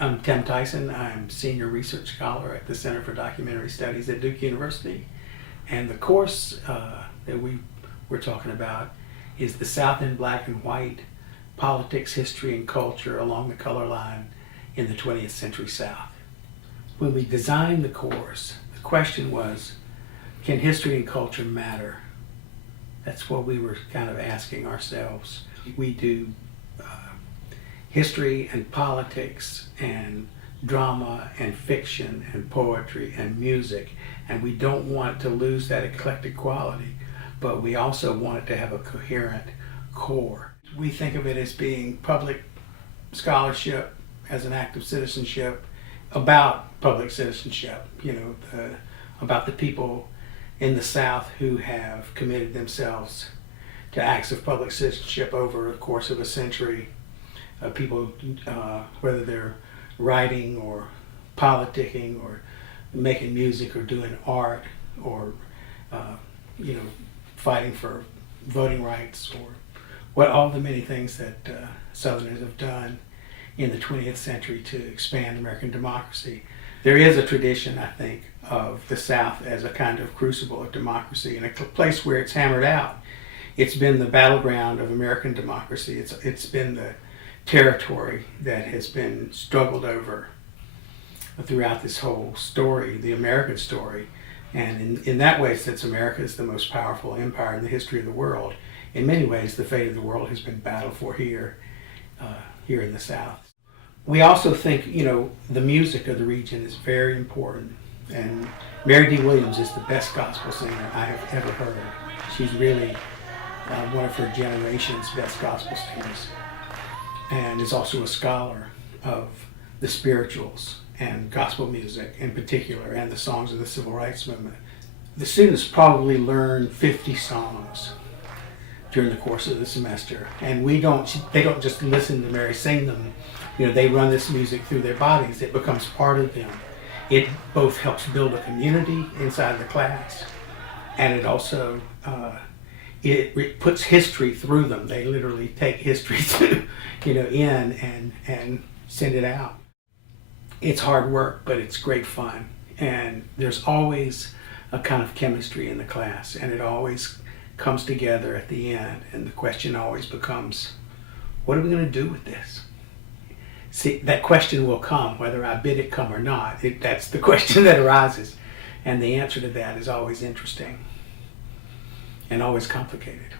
I'm Tim Tyson. I'm Senior Research Scholar at the Center for Documentary Studies at Duke University. And the course that we're talking about is the South in Black and White, Politics, History, and Culture Along the Color Line in the 20th Century South. When we designed the course, the question was, can history and culture matter? That's what we were kind of asking ourselves. We do history and politics and drama and fiction and poetry and music, and we don't want to lose that eclectic quality, but we also want it to have a coherent core. We think of it as being public scholarship as an act of citizenship about public citizenship, about the people in the South who have committed themselves to acts of public citizenship over the course of a century. People, whether they're writing or politicking or making music or doing art or, fighting for voting rights, or all the many things that Southerners have done in the 20th century to expand American democracy. There is a tradition, I think, of the South as a kind of crucible of democracy and a place where it's hammered out. It's been the battleground of American democracy. It's been the territory that has been struggled over throughout this whole story, the American story. And in that way, since America is the most powerful empire in the history of the world, in many ways the fate of the world has been battled for here in the South. We also think, the music of the region is very important. And Mary Williams is the best gospel singer I have ever heard. She's really one of her generation's best gospel singers, and is also a scholar of the spirituals and gospel music in particular, and the songs of the civil rights movement. The students probably learn 50 songs during the course of the semester, and they don't just listen to Mary sing them. They run this music through their bodies. It becomes part of them. It both helps build a community inside the class, and it also it puts history through them. They literally take history in and send it out. It's hard work, but it's great fun. And there's always a kind of chemistry in the class, and it always comes together at the end. And the question always becomes, what are we going to do with this? See, that question will come, whether I bid it come or not. That's the question that arises. And the answer to that is always interesting and always complicated.